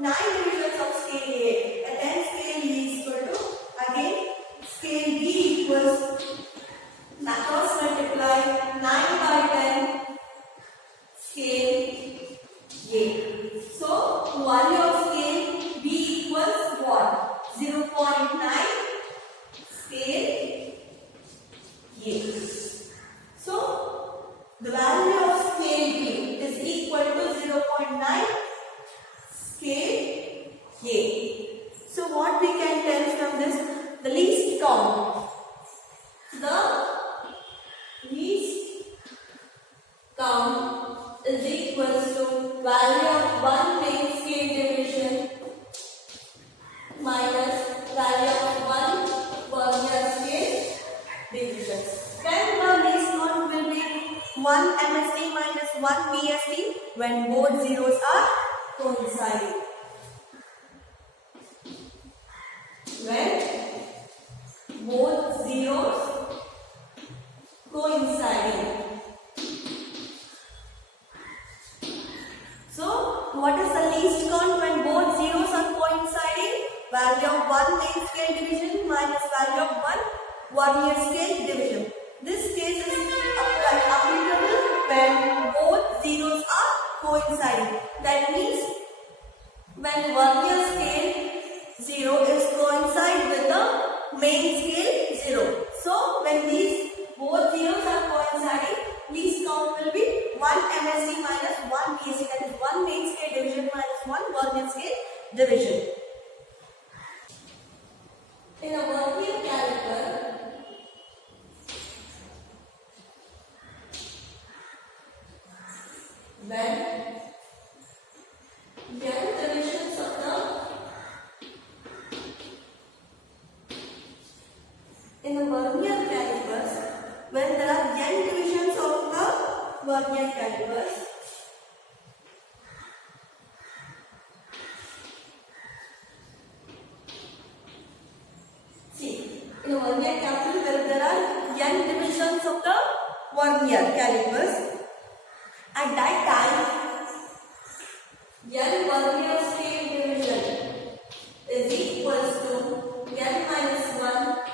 9 divisions of scale A. And then scale B is equal to, again, scale B equals cross multiply 9 by 10 scale A. So, value of scale B equals what? 0.9 scale A. So, the value of scale B is equal to 0.9 scale A. So, what we can tell from this? The least count. The least count is equal to value of one main scale division minus value of one vernier scale division. Then the least count will be 1 MSD minus 1 VSD when both zeros are coinciding. When both zeros coinciding. So, what is the least count when both zeros are coinciding? Value of one main scale division minus value of one vernier scale division. This case is applicable when both zeros are coinciding. That means when vernier scale 0 is coincide with the main scale 0. So, when these both zeros are coinciding, least count will be 1 MSD minus 1 VSD, that is 1 main scale division minus 1 vernier scale division. In a vernier caliper, when n divisions of in the vernier calipers, when there are n divisions of the vernier calipers, see, in a vernier caliper, where there are n divisions of the vernier calipers, at that time, n vernier scale division is equals to n minus 1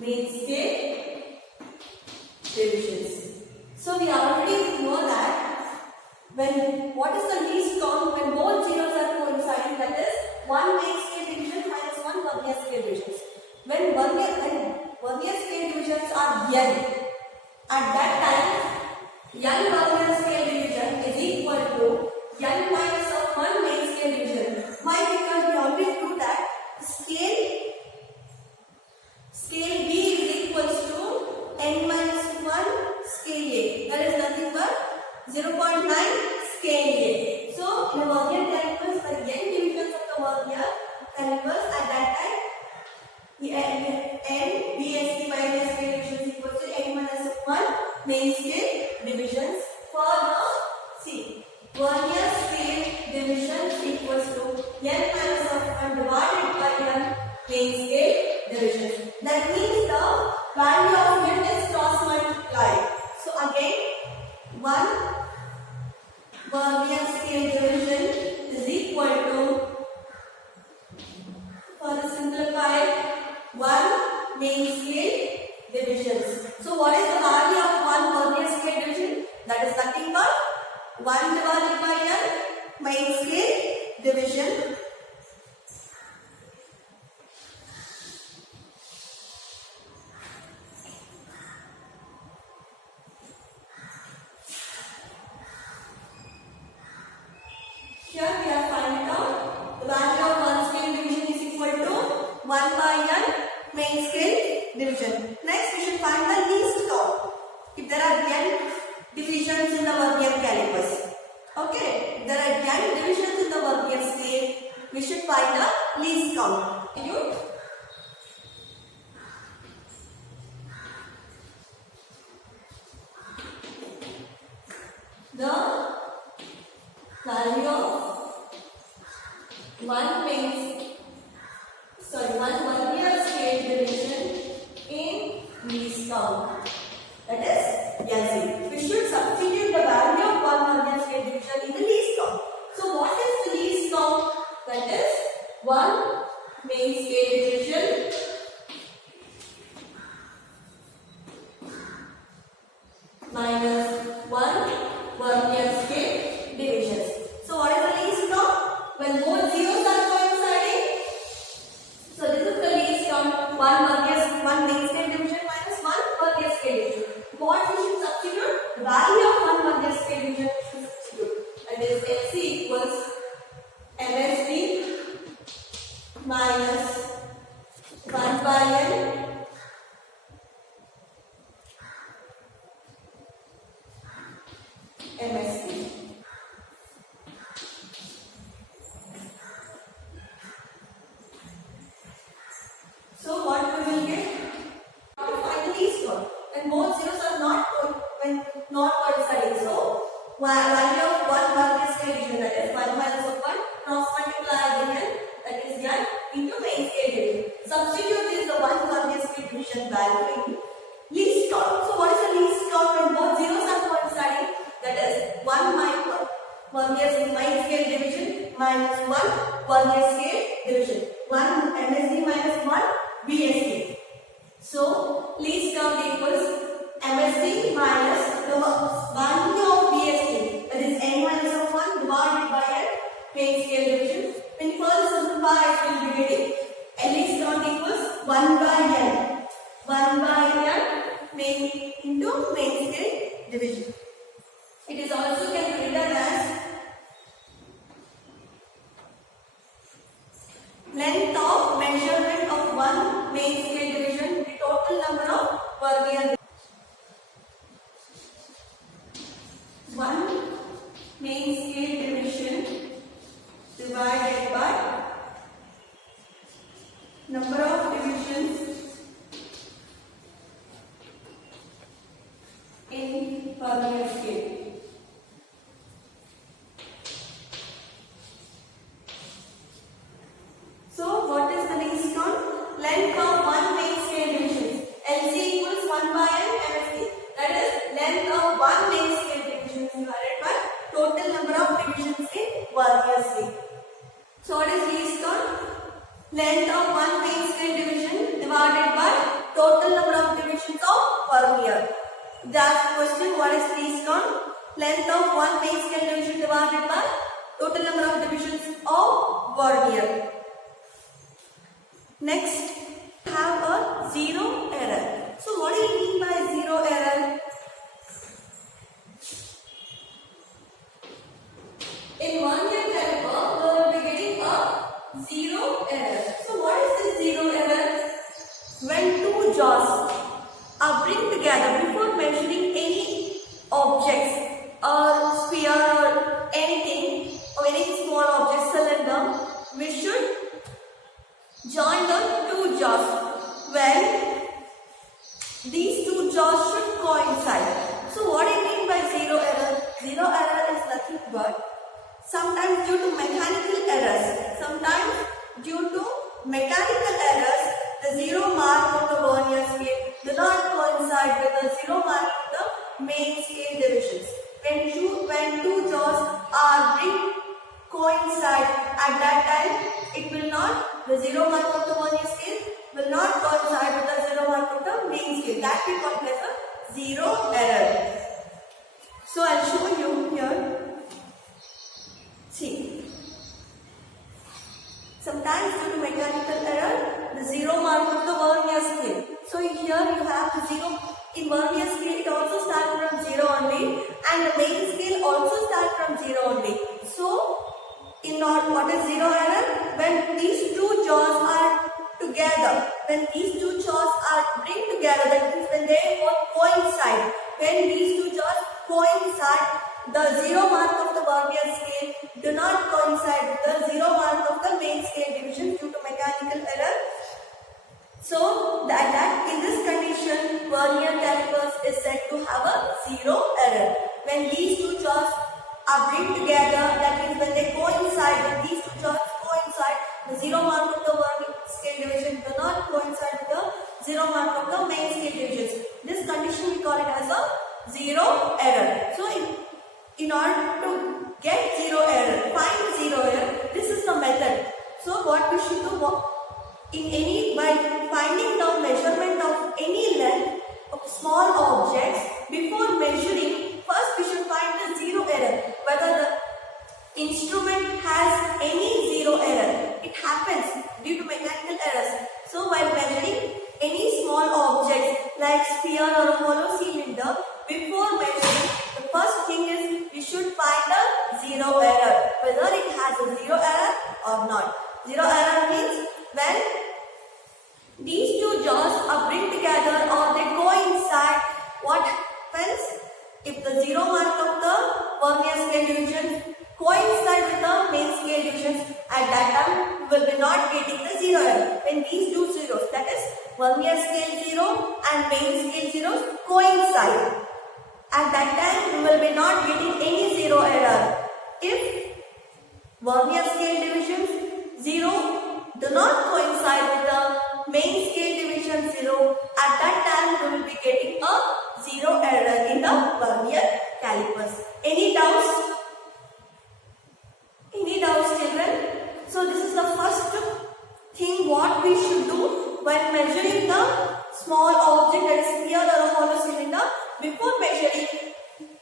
main scale divisions. So we already know that what is the least count when both zeros are coinciding, that is 1 main scale division minus 1 vernier scale divisions. When vernier scale divisions are n, at that time n vernier scale division is equal to n minus of 1 main scale division. Why? Because we already knew that scale B is equals to n minus 1 scale A. That is nothing but 0.9 scale A. So, in the vernier calipers, the n divisions of the vernier calipers at that time, the n VSD minus scale division is equals to n minus 1 main scale divisions. For the vernier scale division equals to n minus of 1 divided by n main scale division. That means the value of n is cross multiplied. So again, 1 vernier scale division is equal to, for the simplified, 1 main scale divisions. So what is the value of 1 vernier scale division? That is nothing but 1 divided by n main scale division. Here we are finding out the value of 1 scale division is equal to 1 by n main scale division. Next we should find the least count. If there are n divisions in the vernier calipers. Okay, if there are n divisions in the vernier scale, we should find the least count. The value of one vernier scale division in least count, that is LC. We should substitute the value of one vernier scale division in the least count. So what is the least count that is 1 main scale division minus 1 vernier scale divisions. So what is the least count? When both zeros are coinciding. So this is the least count. 1 main scale division minus 1 vernier scale division. What we should substitute? The value of 1 vernier scale division we should substitute. That is FC equals MSD minus 1 by N MSD. So what we will get? To find the least count. When both zeros are not coinciding. So value of 1 vernier scale division, that is 1 minus of 1, cross multiply again, that is N into main scale division. Substitute this the 1 vernier scale division value into least count. So what is the least count when both zeros are coinciding? That is 1 vernier scale division minus 1 vernier scale division. 1 MSD minus 1 VSD. So least count equals MSD minus the value of VSD, that is N minus of 1 divided by N main scale division. When you further simplify, it will be getting least count equals 1 by N. 1 by N main into main scale division. It is also can be written as length of measurement of 1 main scale division, the total number of vernier. 1 main scale division divided by number of divisions in vernier scale. So what is the least count? Length of 1 main scale division. LC equals 1 by N MSD. That is length of 1 main scale division divided by total number of divisions in vernier scale. So what is least count? Length of 1 main scale division divided by total number of divisions of vernier. That's the question. What is least count? Length of 1 main scale division divided by total number of divisions of vernier. Next, have a zero error. So what do you mean by zero error? In vernier caliper, we will be getting a zero error. So what is this zero error? When two jaws are bring together before measuring any objects or sphere or anything or any small object cylinder, we should join the two jaws. When these two jaws should coincide. So what do you mean by zero error? Zero error is nothing but sometimes due to mechanical errors. Sometimes due to mechanical errors, the zero mark of the vernier scale do not coincide with the zero mark of the main scale divisions. When two jaws are coincide at that time, it will not, the zero mark of the vernier scale will not coincide with the zero mark of the main scale. That we call as a zero error. So I'll show you here. See, sometimes due to mechanical error, the zero mark of the vernier scale. So here you have the zero. In vernier scale, it also starts from 0 only, and the main scale also starts from 0 only. So, what is zero error? When these two jaws are together, when these two jaws are bring together, that means when they both coincide. When these two jaws coincide, the zero mark of the vernier scale do not coincide with the zero mark of the main scale division due to mechanical error. So that in this condition, vernier calipers is said to have a zero error. When these two jaws are bring together, that means when they coincide, when these two jaws coincide, the zero mark of the vernier scale division do not coincide with the zero mark of the main scale divisions. This condition we call it as a zero error. So in order to get zero error, find zero error, this is the method. instrument has any zero error. It happens due to mechanical errors. So while measuring any small objects like sphere or a hollow cylinder, before measuring, the first thing is we should find the zero error, whether it has a zero error or not. Zero error means when these two jaws are bring together or they coincide, what happens? If the zero mark of the vernier scale divisions coincide with the main scale divisions, at that time we will be not getting the zero error. When these two zeros, that is vernier scale 0 and main scale zeros coincide, at that time we will be not getting any zero error. If vernier scale divisions 0 do not coincide with the main scale division 0, at that time we will be getting a zero error in the vernier calipers. Any doubts? Any doubts, children? So this is the first thing what we should do when measuring the small object, that is sphere or a hollow cylinder. Before measuring,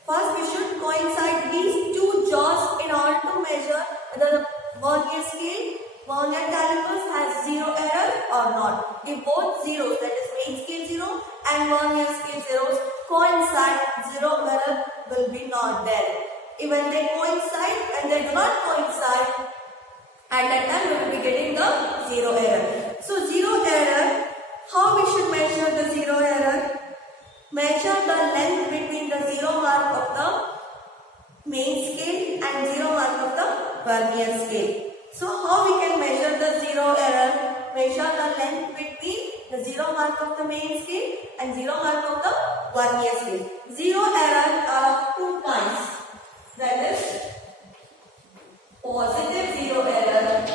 first we should coincide these two jaws in order to measure whether the vernier scale, vernier calipers has zero error or not. If both zeros, that is main scale 0 and vernier scale zeros coincide, zero error will be not there. If when they coincide and they do not coincide, at that time we will be getting the zero error. So zero error, how we should measure the zero error? Measure the length between the zero mark of the main scale and zero mark of the vernier scale. So how we can measure the zero error? Measure the length between the zero mark of the main scale and zero mark of the vernier scale. Zero error are of two kinds. That is positive zero error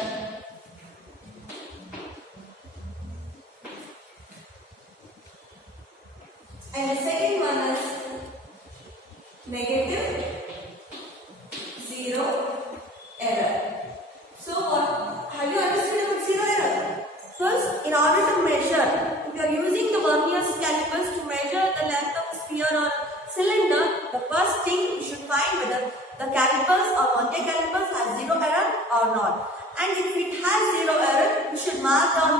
and the second one is negative zero error. So what? Have you understood about zero error? First, in order to measure, if you are using the vernier calipers to measure the length of a sphere or cylinder, the first thing you should find whether the calipers or vernier calipers has zero error or not. And if it has zero error, you should mark down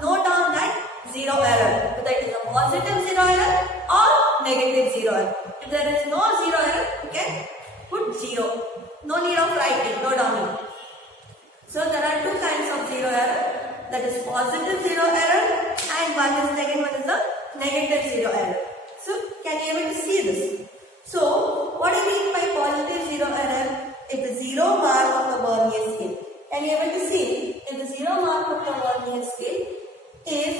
note down that zero error, whether it is a positive zero error or negative zero error. If there is no zero error, you can put 0. No need of writing, no downing. So there are two kinds of zero error, that is positive zero error and second one is the negative zero error. So can you able to see this? So what do you mean by positive zero error? If the zero mark of the vernier scale, can you able to see? If the zero mark of the vernier scale is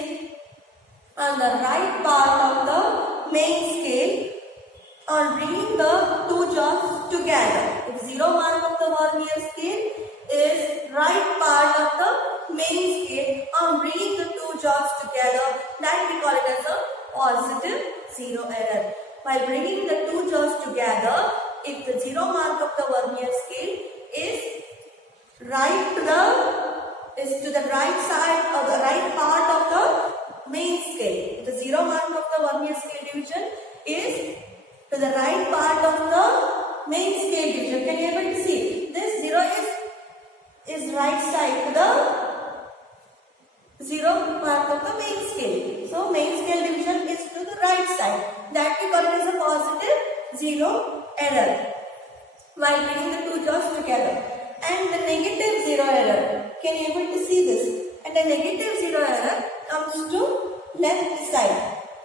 on the right part of the main scale on bringing the two jaws together. If zero mark of the vernier scale is right part of the main scale on bringing the two jaws together, that we call it as a positive zero error. While bringing the two jaws together, if the zero mark of the vernier scale is to the right side or the right part of the main scale, if the zero mark of the vernier scale division is to the right part of the main scale division, can you able to see? This zero is right side to the zero mark of the main scale. So main scale division is to the right side. That we call it as a positive zero error while bringing the two jaws together. And the negative zero error, can you able to see this? And the negative zero error comes to left side.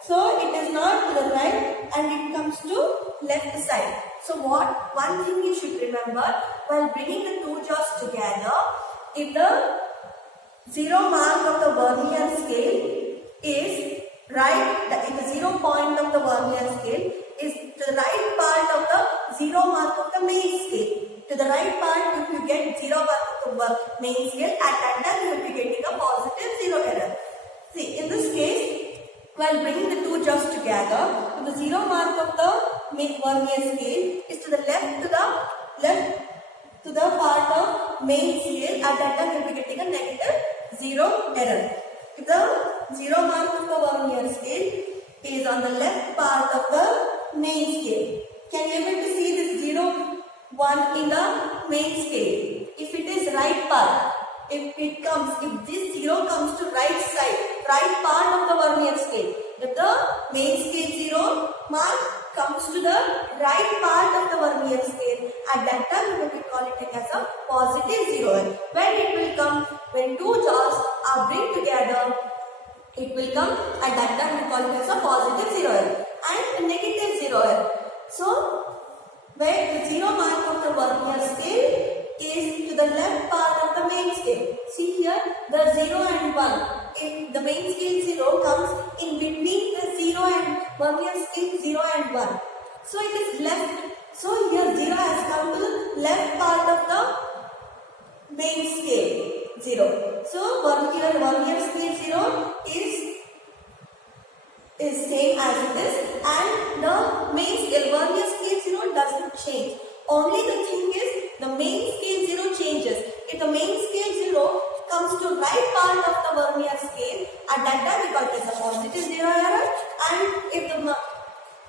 So it is not to the right and it comes to left side. So one thing you should remember while bringing the two jaws together, if the zero mark of the vernier scale is right, if the 0 point of the vernier scale is to the right part of the zero mark of the main scale. To the right part, if you get zero mark of the main scale, at that time you will be getting a positive zero error. See, in this case, while bringing the two jaws together, if the zero mark of the vernier scale is to the left to the part of main scale, at that time you will be getting a negative zero error. If the zero mark of the vernier scale is on the left part of the main scale, can you able to see this 0, 1 in the main scale? right part of the vernier scale. If the main scale 0 mark comes to the right part of the vernier scale, at that time we will call it as a positive 0. When it will come, when two jaws are bring together, it will come, at that time we call it as a positive 0 and negative 0. So, where the 0 mark of the vernier scale is to the left part of the main scale. See here, the 0 and 1. If the main scale 0 comes in between the 0 and vernier scale 0 and 1. So it is left. So here 0 has come to the left part of the main scale 0. So vernier scale 0 is same as this, and the main scale vernier scale 0 doesn't change. Only the thing is the main scale 0 changes. If the main scale 0 comes to right part of the vernier scale, at that time we call it as a positive 0 error, and if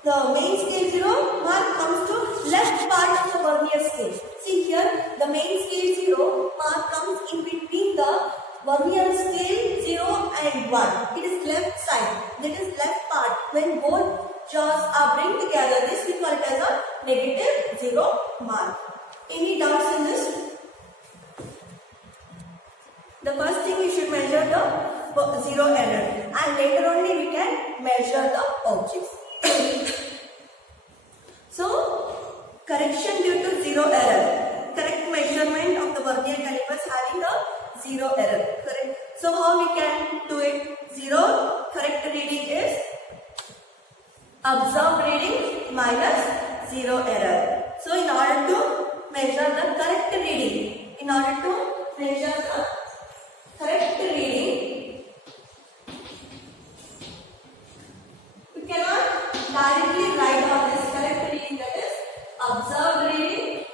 the main scale 0 mark comes to left part of the vernier scale. See here, the main scale 0 mark comes in between the vernier scale 0 and 1. It is left side. That is left part. When both jaws are bring together, this we call it as a negative 0 mark. Any doubts in this? The first thing you should measure the 0 error, and later only we can measure the objects. So, correction due to 0 error. Correct measurement of the vernier calipers having a 0 error. Correct. So, how we can do it? 0 correct reading is observed reading minus 0 error. So, in order to measure the correct reading, we cannot directly write down this correct reading, that is observed reading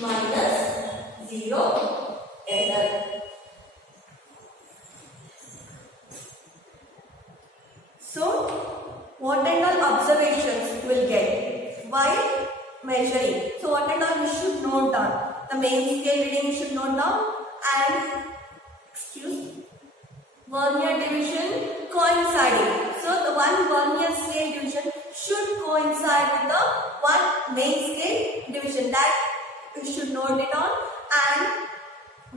minus 0 error. So, what kind of observations you will get while measuring? So, what kind of you should note down? The main scale reading you should note down, and vernier division coinciding. So, the one vernier scale division should coincide with the one main scale division. That you should note it on, and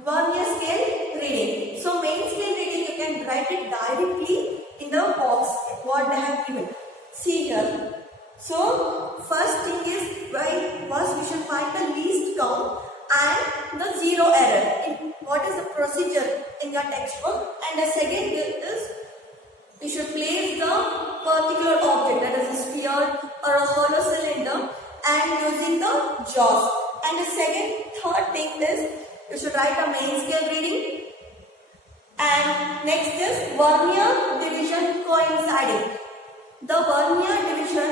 vernier scale reading. So, main scale reading you can write it directly in the box what they have given. See here. So, first thing is, first we should find the least count and the 0 error. What is the procedure in your textbook? And the second is, you should place the particular object, that is a sphere or a hollow cylinder, and using the jaws. And the third thing is, you should write a main scale reading. And next is vernier division coinciding. The vernier division,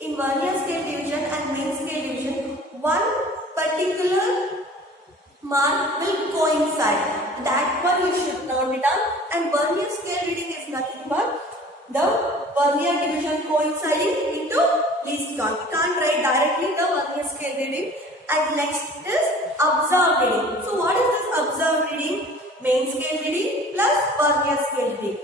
in vernier scale division and main scale division, one particular mark will coincide. That one you should note it down. And vernier scale reading is nothing but the vernier division coinciding into least count. You can't write directly the vernier scale reading. And next is observed reading. So what is this observed reading? Main scale reading plus vernier scale reading.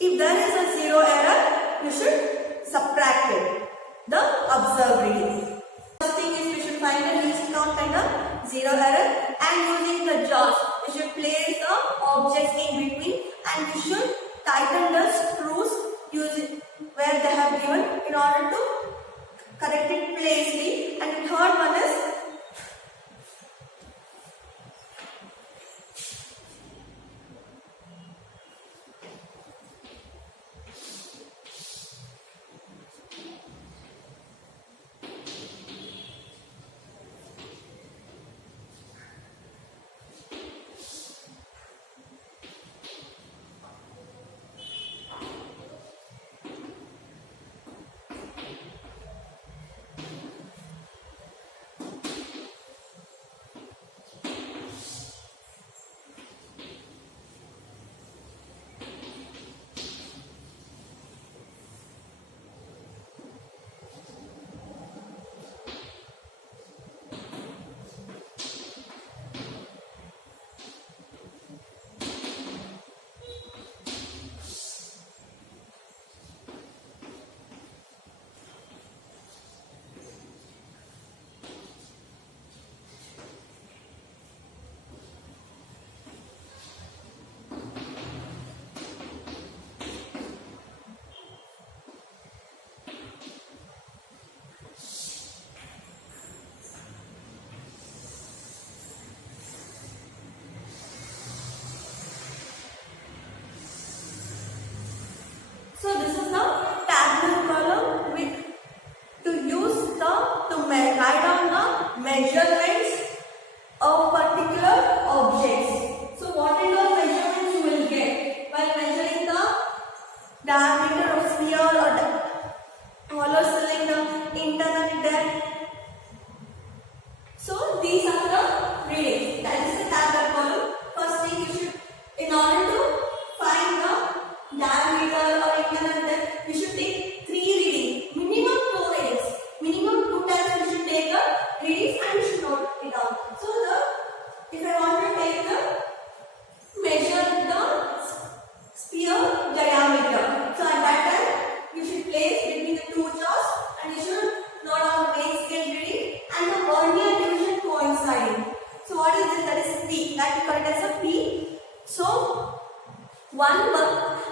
If there is a 0 error, you should subtract it, the observed reading. First thing is, we should find the least count and the 0 error, and using the jaws, we should place the objects in between, and we should tighten the screws using where they have given in order to correct it placely. And the third one is write down the measurements of particular objects. So what kind of measurements you will get while measuring the diameter of sphere or the hollow cylinder, internal depth. So these are the readings. That is the tabular column. First thing you should, in order to find the diameter or internal depth, you should take 3 readings. Minimum 2 readings. Minimum 2 times you should take the readings and you should note it down. So if I want to take measure the sphere diameter. So at that time you should place between the 2 jaws and you should note down the main scale reading and the vernier division coinciding. So what is this? That is P. That is called as a P. So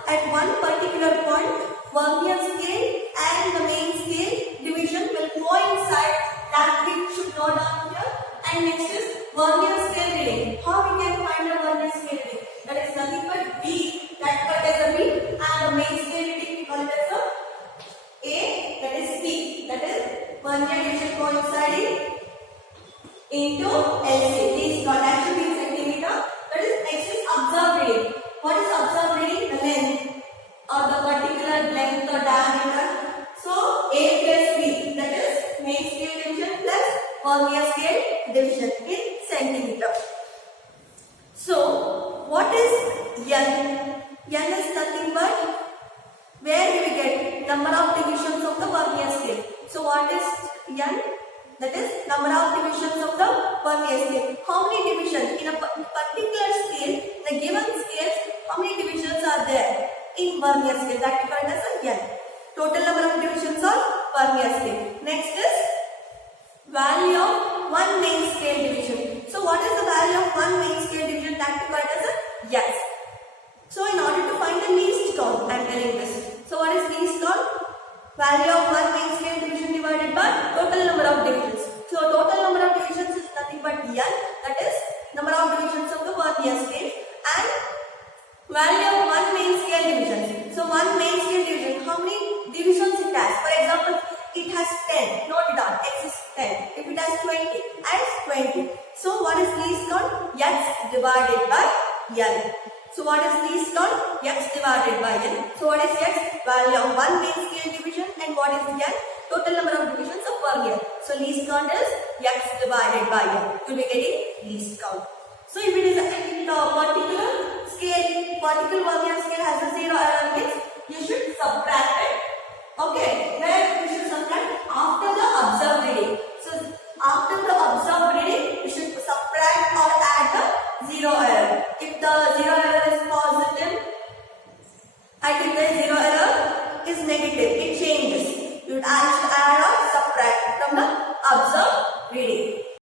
at one particular point, vernier scale and the main scale division will coincide. That we should note down here. And next is vernier scale reading. How we can find a vernier scale reading? That is nothing but B. That called as a B. And the main scale reading called as A. That is C. That is vernier division coinciding into LC. This is called actually in centimeter. That is next is observed reading. What is observed reading? The length or the particular length or diameter. So A plus B. That is main scale division plus vernier scale division in centimeter. So what is N? N is nothing but where do we get number of divisions of the vernier scale. So what is N? That is number of divisions of the vernier scale. How many divisions in a particular scale, in a given scale, how many divisions are there in vernier scale? That is called as a N. Total number of divisions of vernier scale. Next is value of one main scale division. So what is the value of one main scale division? That is called as a yes. So in order to find the least count, I am telling this. So what is least count? Value of one main scale division divided by total number of divisions. So total number of divisions is nothing but N. That is number of divisions of the vernier scale. And value of one main scale division. So one main scale division, how many divisions it has? For example, it has 10. Note it down. X is 10. If it has 20, X 20. So what is least count? X divided by N. So what is least count? X divided by N. So what is X? Value of one main scale division. And what is N? Total number of divisions of vernier. So least count is X divided by N. You will be getting least count. So if it is a particular scale, particular vernier scale has a 0 error means you should subtract it. Okay, where you should subtract